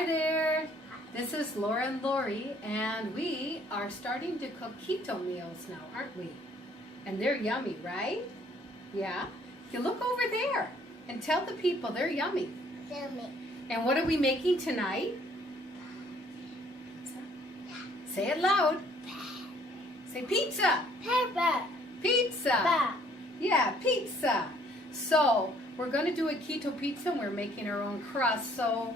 Hi there, this is Laura and Laurie, and we are starting to cook keto meals now, aren't we? And they're yummy, right? Yeah? You look over there and tell the people they're yummy. Yummy. And what are we making tonight? Say it loud. Say pizza. Pepper. Pizza. Yeah, pizza. So we're going to do a keto pizza, and we're making our own crust. So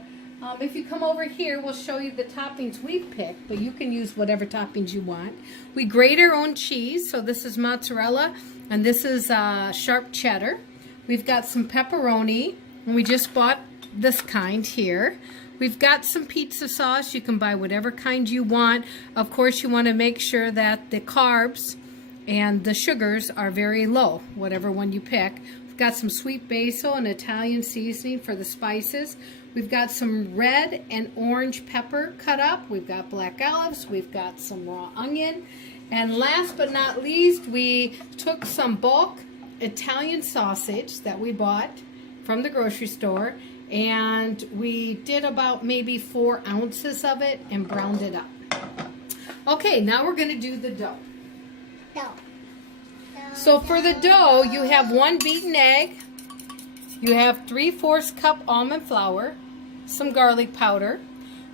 if you come over here, we'll show you the toppings we've picked, but you can use whatever toppings you want. We grate our own cheese, so this is mozzarella, and this is sharp cheddar. We've got some pepperoni, and we just bought this kind here. We've got some pizza sauce. You can buy whatever kind you want. Of course, you want to make sure that the carbs and the sugars are very low, whatever one you pick. We've got some sweet basil and Italian seasoning for the spices. We've got some red and orange pepper cut up. We've got black olives. We've got some raw onion. And last but not least, we took some bulk Italian sausage that we bought from the grocery store, and we did about maybe 4 ounces of it and browned it up. Okay, now we're going to do the dough. So for the dough, you have 1 beaten egg, you have 3/4 cup almond flour, some garlic powder,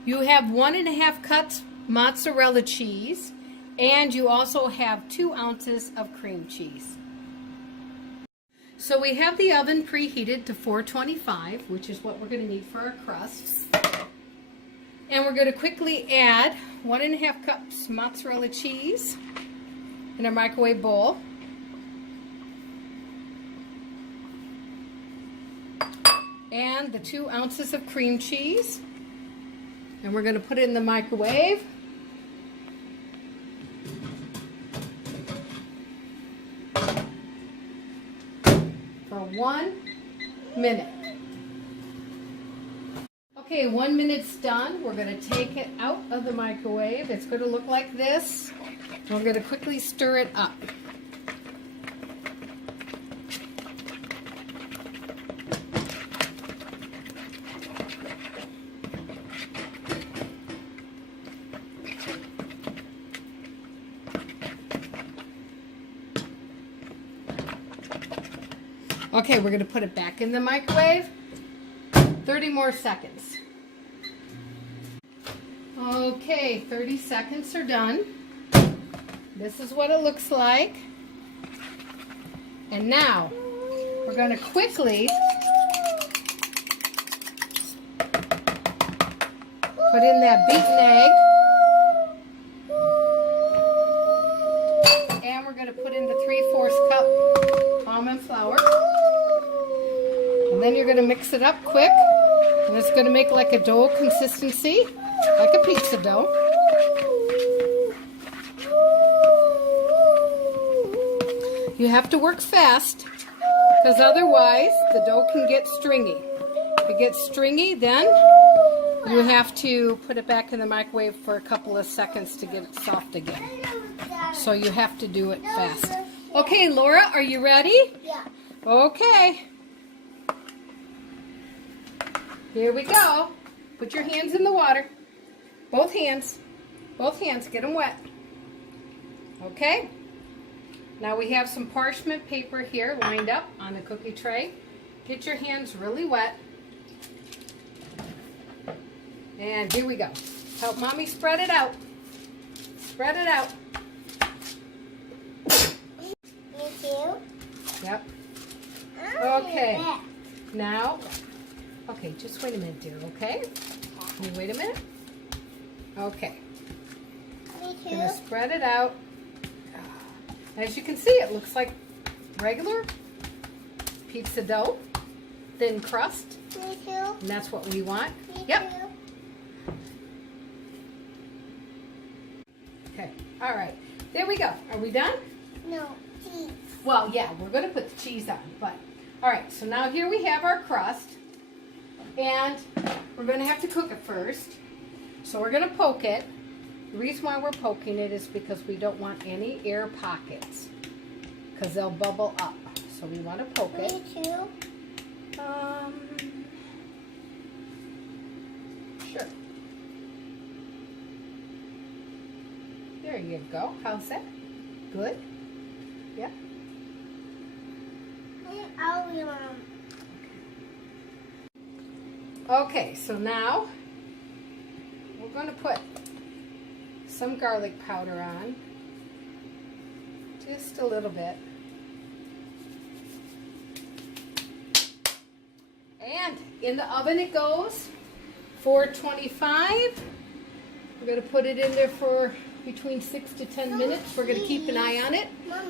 you have 1½ cups mozzarella cheese, and you also have 2 ounces of cream cheese. So we have the oven preheated to 425, which is what we're going to need for our crust. And we're going to quickly add 1½ cups mozzarella cheese in a microwave bowl. And the 2 ounces of cream cheese. And we're going to put it in the microwave. For 1 minute. Okay, 1 minute's done. We're going to take it out of the microwave. It's going to look like this. We're going to quickly stir it up. Okay, we're going to put it back in the microwave. 30 more seconds. Okay, 30 seconds are done. This is what it looks like. And now, we're going to quickly put in that beaten egg. And we're going to put in the 3/4 cup almond flour. And then you're going to mix it up quick. And it's going to make like a dough consistency, like a pizza dough. You have to work fast, because otherwise the dough can get stringy. If it gets stringy, then you have to put it back in the microwave for a couple of seconds to get it soft again. So you have to do it fast. Okay, Laura, are you ready? Yeah. Okay. Here we go. Put your hands in the water. Both hands. Both hands. Get them wet. Okay. Now we have some parchment paper here lined up on the cookie tray. Get your hands really wet. And here we go. Help Mommy spread it out. Spread it out. Me too? Yep. Okay. Now, okay, just wait a minute, dear, okay? Can you wait a minute? Okay. Me too? Gonna spread it out. As you can see, it looks like regular pizza dough, thin crust, Me too? and that's what we want. Me Yep. too? Okay, all right. There we go. Are we done? No, cheese. Well, yeah, we're going to put the cheese on, but all right. So now here we have our crust, and we're going to have to cook it first. So we're going to poke it. The reason why we're poking it is because we don't want any air pockets, because they'll bubble up. So we want to poke it. Me too? Sure. There you go. How's that? Good? Yeah? Okay, so now we're going to put some garlic powder on. Just a little bit. And in the oven it goes. 425. We're going to put it in there for between 6 to 10 minutes. We're going to keep an eye on it.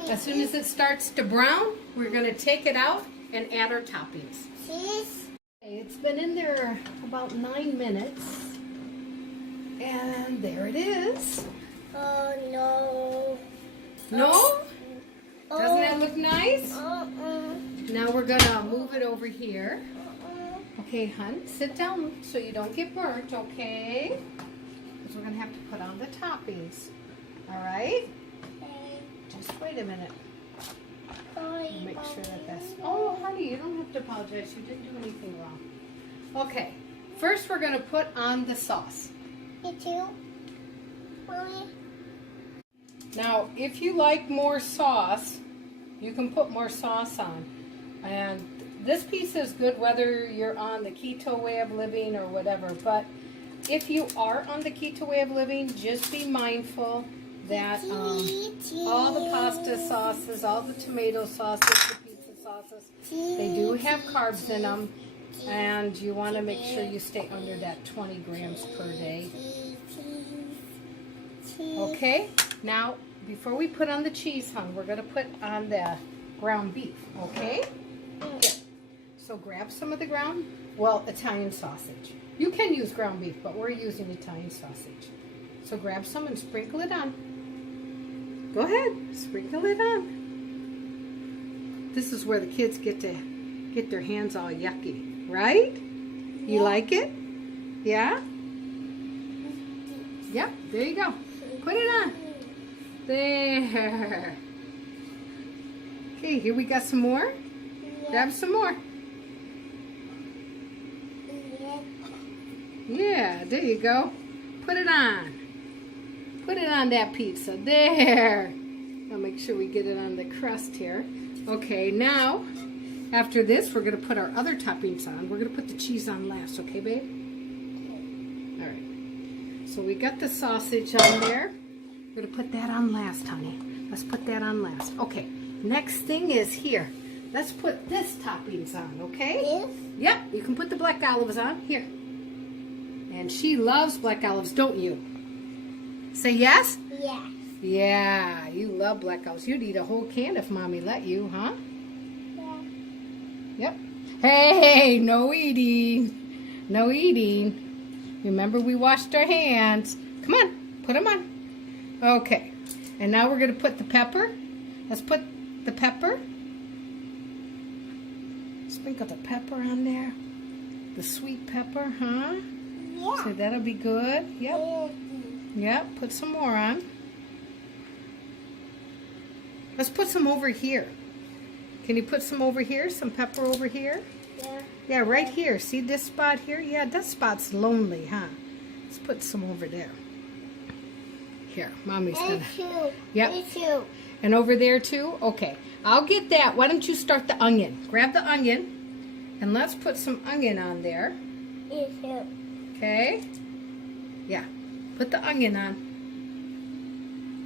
As soon as it starts to brown, we're going to take it out and add our toppings. Cheese. It's been in there about 9 minutes. And there it is. Oh no. No? Doesn't that look nice? Now we're going to move it over here. Okay, hon, sit down so you don't get burnt, okay? Because we're going to have to put on the toppings. All right? Just wait a minute. Make sure that that's... Oh, honey, you don't have to apologize. You didn't do anything wrong. Okay, first we're going to put on the sauce. Me too. Mommy. Now, if you like more sauce, you can put more sauce on. And this pizza is good whether you're on the keto way of living or whatever. But if you are on the keto way of living, just be mindful that all the pasta sauces, all the tomato sauces, the pizza sauces, they do have carbs in them. And you want to make sure you stay under that 20 grams per day. Okay, now before we put on the cheese, hon, we're going to put on the ground beef, okay? Here. So grab some of the Italian sausage. You can use ground beef, but we're using Italian sausage. So grab some and sprinkle it on. Go ahead, sprinkle it on. This is where the kids get to get their hands all yucky, right? You like it? Yeah? Yep, there you go. Put it on. There. Okay, here we got some more. Grab some more. Yeah, there you go. Put it on. Put it on that pizza. There. I'll make sure we get it on the crust here. Okay, now, after this, we're going to put our other toppings on. We're going to put the cheese on last, okay, babe? All right. So we got the sausage on there. We're going to put that on last, honey. Let's put that on last. Okay, next thing is here. Let's put this toppings on, okay? Yes? Yep, you can put the black olives on. Here. And she loves black olives, don't you? Say yes? Yes. Yeah, you love black olives. You'd eat a whole can if Mommy let you, huh? Yeah. Yep. Hey, no eating. No eating. Remember, we washed our hands. Come on, put them on. Okay. And now we're going to put the pepper. Let's put the pepper. Sprinkle the pepper on there. The sweet pepper, huh? Yeah. So that'll be good. Yep. Yep, put some more on. Let's put some over here. Can you put some over here? Some pepper over here? Yeah. Yeah, right here. See this spot here? Yeah, that spot's lonely, huh? Let's put some over there. Here, Mommy's Me gonna... too. Yep. Me too. And over there too? Okay, I'll get that. Why don't you start the onion? Grab the onion, and let's put some onion on there. Me too. Okay? Yeah, put the onion on.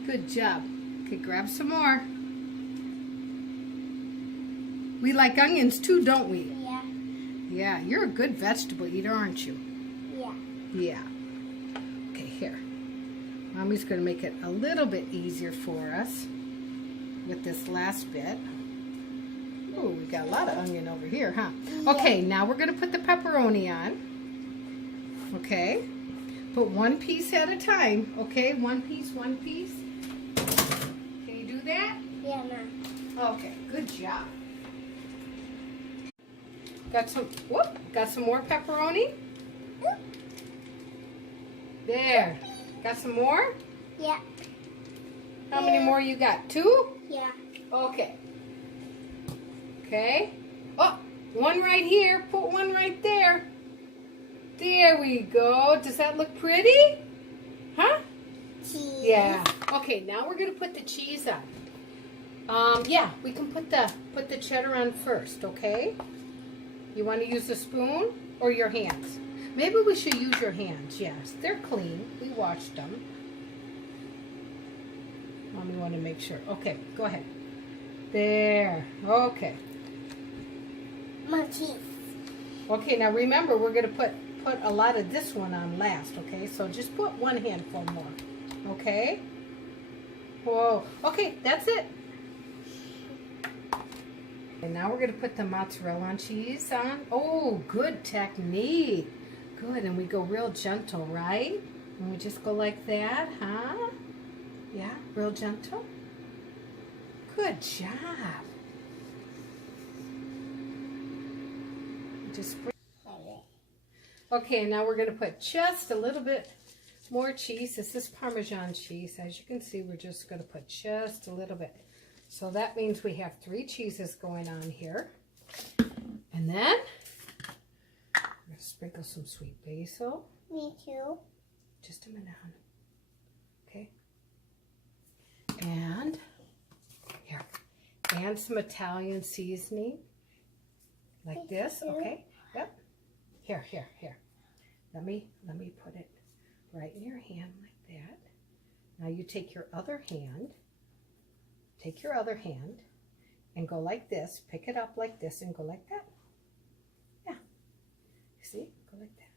Good job. Okay, grab some more. We like onions too, don't we? Yeah. Yeah, you're a good vegetable eater, aren't you? Yeah. Yeah. Okay, here. Mommy's going to make it a little bit easier for us with this last bit. Oh, we got a lot of onion over here, huh? Okay, now we're going to put the pepperoni on. Okay. Put one piece at a time. Okay, one piece, one piece. Can you do that? Yeah, Mom. Okay, good job. Got some more pepperoni? There. Got some more? Yeah. How many more you got? 2? Yeah. Okay. Okay. Oh, one right here. Put one right there. There we go. Does that look pretty? Huh? Cheese. Yeah. Okay, now we're gonna put the cheese on. Yeah, we can put the cheddar on first, okay? You want to use a spoon or your hands? Maybe we should use your hands, yes. They're clean. We washed them. Mommy want to make sure. Okay, go ahead. There. Okay. My cheese. Okay, now remember, we're going to put a lot of this one on last, okay? So just put one handful more, okay? Whoa. Okay, that's it. And now we're going to put the mozzarella cheese on. Oh, good technique. Good, and we go real gentle, right? And we just go like that, huh? Yeah, real gentle. Good job. Just okay, now we're going to put just a little bit more cheese. This is Parmesan cheese. As you can see, we're just going to put just a little bit. So that means we have 3 cheeses going on here. And then I'm going to sprinkle some sweet basil. Me too. Just a minute, hon. Okay. And here. And some Italian seasoning. Like this, okay? Yep. Here. Let me put it right in your hand like that. Now you take your other hand. Take your other hand and go like this. Pick it up like this and go like that. Yeah. See? Go like that.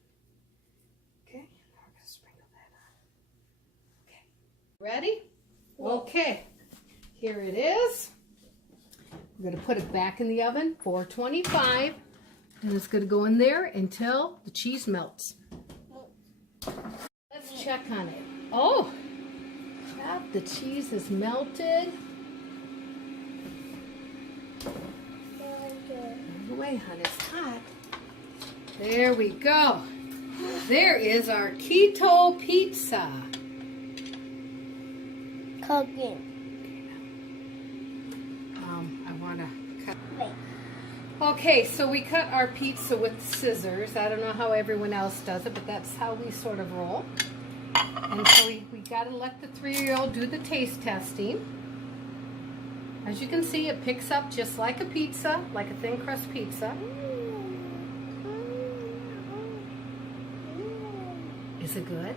Okay. Now we're going to sprinkle that on. Okay. Ready? Okay. Here it is. We're going to put it back in the oven, 425. And it's going to go in there until the cheese melts. Let's check on it. Oh, yeah, the cheese is melted. Out of the way, hon, it's hot. There we go. There is our keto pizza. Cooking. I want to cut. Wait. Okay, so we cut our pizza with scissors. I don't know how everyone else does it, but that's how we sort of roll. And so we got to let the 3-year-old do the taste testing. As you can see, it picks up just like a pizza, like a thin crust pizza. Is it good?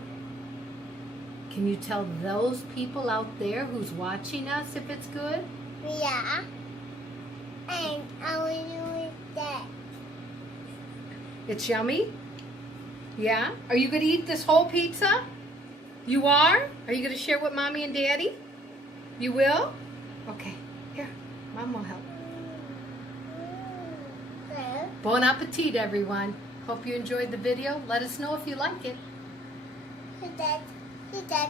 Can you tell those people out there who's watching us if it's good? Yeah. And I will do that. It's yummy? Yeah? Are you going to eat this whole pizza? You are? Are you going to share with Mommy and Daddy? You will? Okay. Here. Mom will help. Okay. Bon appetit, everyone. Hope you enjoyed the video. Let us know if you like it.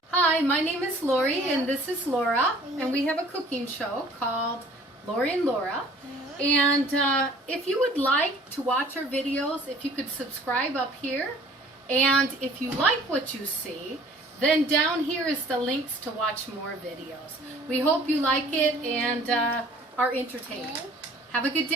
Hi, my name is Laurie and this is Laura, and we have a cooking show called Laurie and Laura. And if you would like to watch our videos, if you could subscribe up here, and if you like what you see, then down here is the links to watch more videos. We hope you like it and are entertained. Have a good day.